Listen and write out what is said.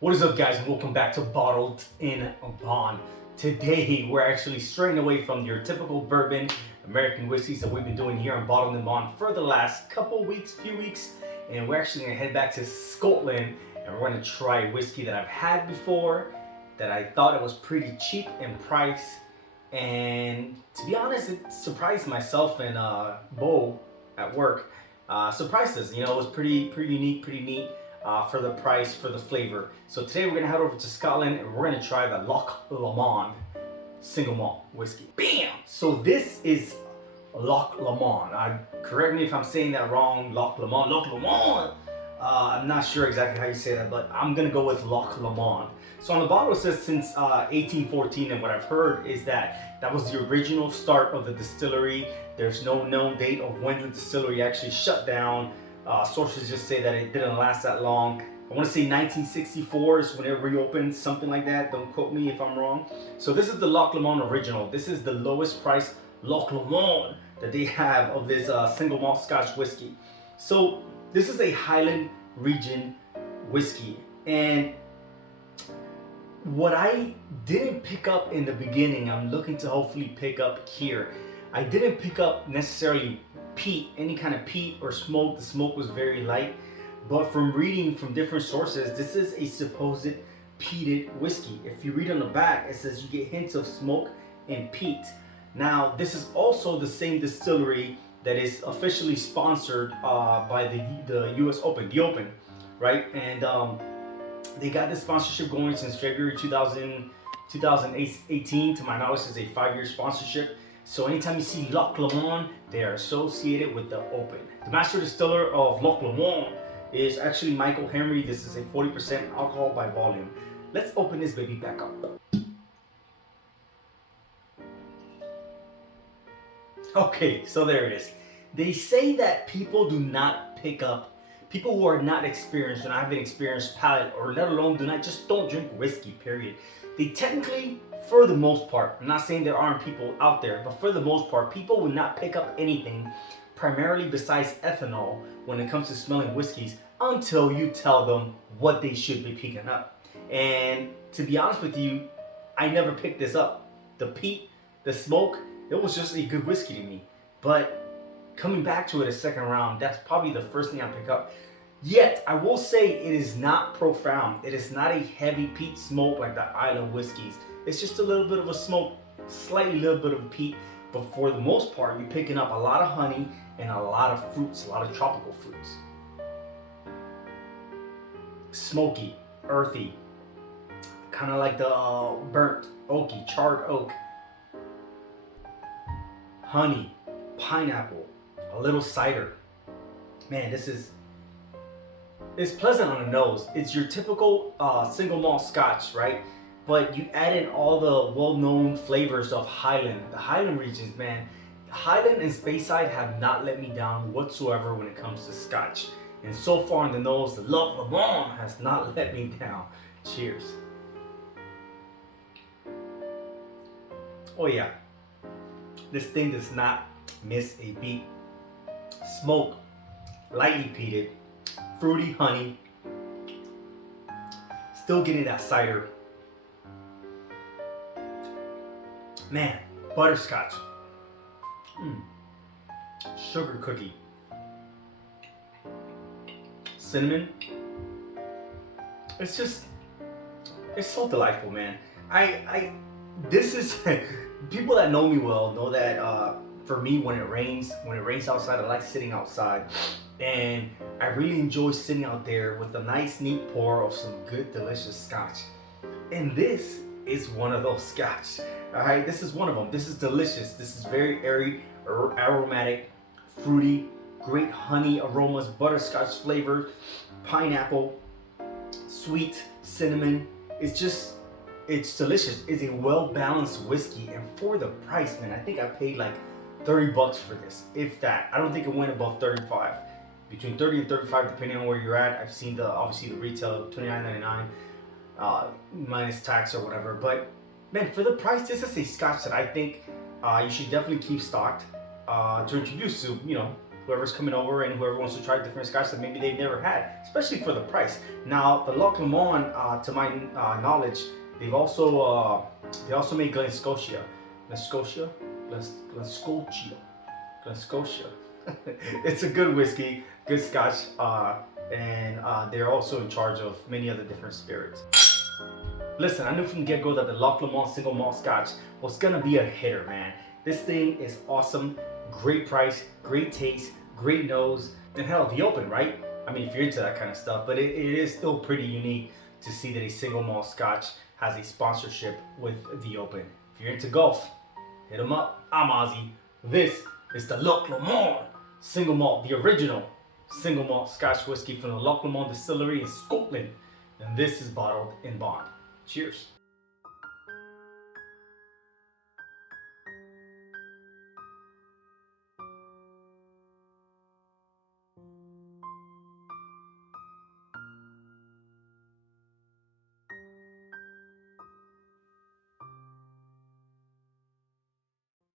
What is up, guys, and welcome back to Bottled in Bond. Today we're actually straying away from your typical bourbon American whiskeys that we've been doing here on Bottled in Bond for the last few weeks, and we're actually gonna head back to Scotland and we're gonna try a whiskey that I've had before, that I thought it was pretty cheap in price, and to be honest, it surprised myself and Bo at work. Surprised us, it was pretty unique, pretty neat for the price, for the flavor. So today we're gonna head over to Scotland and we're gonna try the Loch Lomond single malt whiskey. Bam! So this is Loch Lomond. Correct me if I'm saying that wrong. Loch Lomond, Loch Lomond. I'm not sure exactly how you say that, but I'm gonna go with Loch Lomond. So on the bottle it says since 1814, and what I've heard is that that was the original start of the distillery. There's no known date of when the distillery actually shut down. Sources just say that it didn't last that long. I want to say 1964 is when it reopened, something like that. Don't quote me if I'm wrong. So this is the Loch Lomond original. This is the lowest price Loch Lomond that they have of this single malt Scotch whiskey. So this is a Highland region whiskey, and what I didn't pick up in the beginning, I'm looking to hopefully pick up here. I didn't pick up necessarily peat, any kind of peat or smoke. The smoke was very light, but from reading from different sources, this is a supposed peated whiskey. If you read on the back, it says you get hints of smoke and peat. Now, this is also the same distillery that is officially sponsored by the US Open, the Open, right? And they got this sponsorship going since February 2018. To my knowledge, it's a 5-year sponsorship. So anytime you see Loch Lomond, they are associated with the Open. The master distiller of Loch Lomond is actually Michael Henry. This is a 40% alcohol by volume. Let's open this baby back up. Okay, so there it is. They say that people do not pick up, people who are not experienced and have an experienced palate, or let alone don't drink whiskey, period. They technically, for the most part, I'm not saying there aren't people out there, but for the most part, people will not pick up anything, primarily besides ethanol, when it comes to smelling whiskeys, until you tell them what they should be picking up. And to be honest with you, I never picked this up. The peat, the smoke, it was just a good whiskey to me. But coming back to it a second round, that's probably the first thing I pick up. Yet, I will say it is not profound. It is not a heavy peat smoke like the island whiskeys. It's just a little bit of a smoke, slightly little bit of peat, but for the most part, you're picking up a lot of honey and a lot of fruits, a lot of tropical fruits. Smoky, earthy, kind of like the burnt, oaky, charred oak. Honey, pineapple, a little cider. Man, it's pleasant on the nose. It's your typical single malt Scotch, right? But you add in all the well-known flavors of Highland. The Highland regions, man. Highland and Speyside have not let me down whatsoever when it comes to Scotch. And so far on the nose, the Loch Lomond has not let me down. Cheers. Oh yeah, this thing does not miss a beat. Smoke, lightly peated, fruity honey, still getting that cider. Man, butterscotch, sugar cookie, cinnamon. It's so delightful, man. This is, people that know me well know that for me, when it rains outside, I like sitting outside. And I really enjoy sitting out there with a nice neat pour of some good delicious scotch. And this is one of those scotch. Alright, this is one of them. This is delicious. This is very airy, aromatic, fruity, great honey aromas, butterscotch flavor, pineapple, sweet, cinnamon. It's delicious. It's a well-balanced whiskey, and for the price, man, I think I paid like $30 for this, if that. I don't think it went above 35. Between 30 and 35, depending on where you're at. I've seen obviously the retail $29.99 minus tax or whatever. But man, for the price, this is a Scotch that I think you should definitely keep stocked to introduce to whoever's coming over and whoever wants to try different scotch that maybe they've never had, especially for the price. Now, the Loch Lomond, to my knowledge, they also make Glen Scotia. It's a good whiskey, good scotch, and they're also in charge of many other different spirits. Listen, I knew from the get-go that the Loch Lomond single malt scotch was gonna be a hitter, man. This thing is awesome, great price, great taste, great nose, and hell, the open, right? I mean, if you're into that kind of stuff, but it is still pretty unique to see that a single malt scotch has a sponsorship with the open. If you're into golf, hit them up. I'm Ozzy. This is the Loch Lomond single malt, the original single malt scotch whiskey from the Loch Lomond distillery in Scotland. And this is bottled in bond. Cheers.